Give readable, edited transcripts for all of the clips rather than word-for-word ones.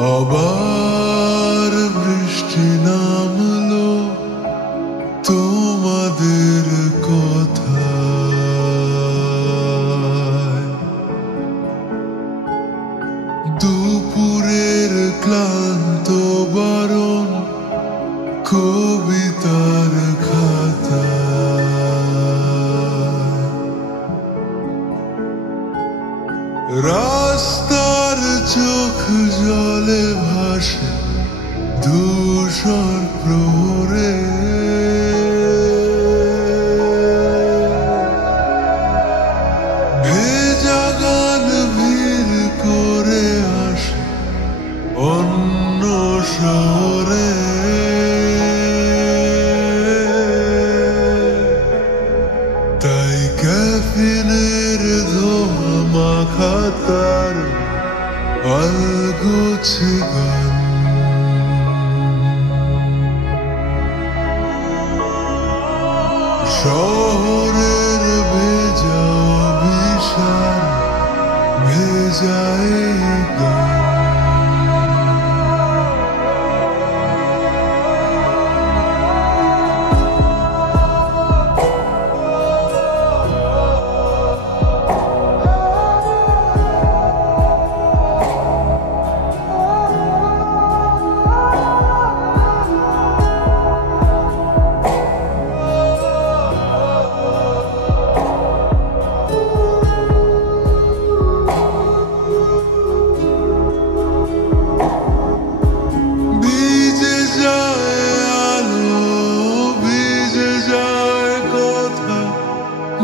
আবার বৃষ্টি নামলো তোমাদের কথায়। দুপুরের ক্লান্ত বারণ কবিতার খাতায়। রাস্তার চোখ জলে ভাসে ধূসর প্রহরে। ভেজা গান ভিড় করে আসে অন্য শহরে। তাই ক্যাফিনের ধোঁয়া মাখা তার আলগোছে গান। শহরের ভেজা অভিসার ভেজায় গান।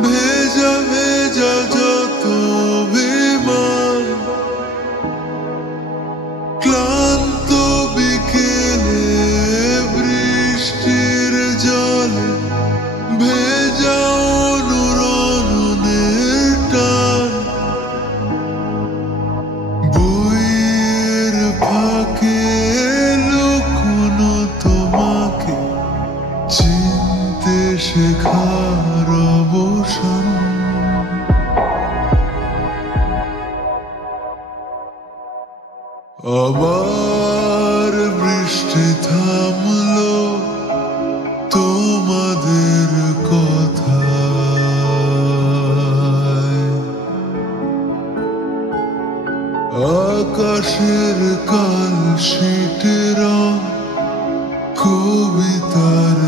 ভেজা ভেজা যত বিমান, ক্লান্ত বিকেলে বৃষ্টির জলে ভেজা অনুরণনের টান। বইয়ের ফাঁকে লুকোনো তোমাকে চিনতে শেখার অবসান। আবার বৃষ্টি থামলো তোমাদের কথায়। আকাশের কাল শীতের রং কবিতার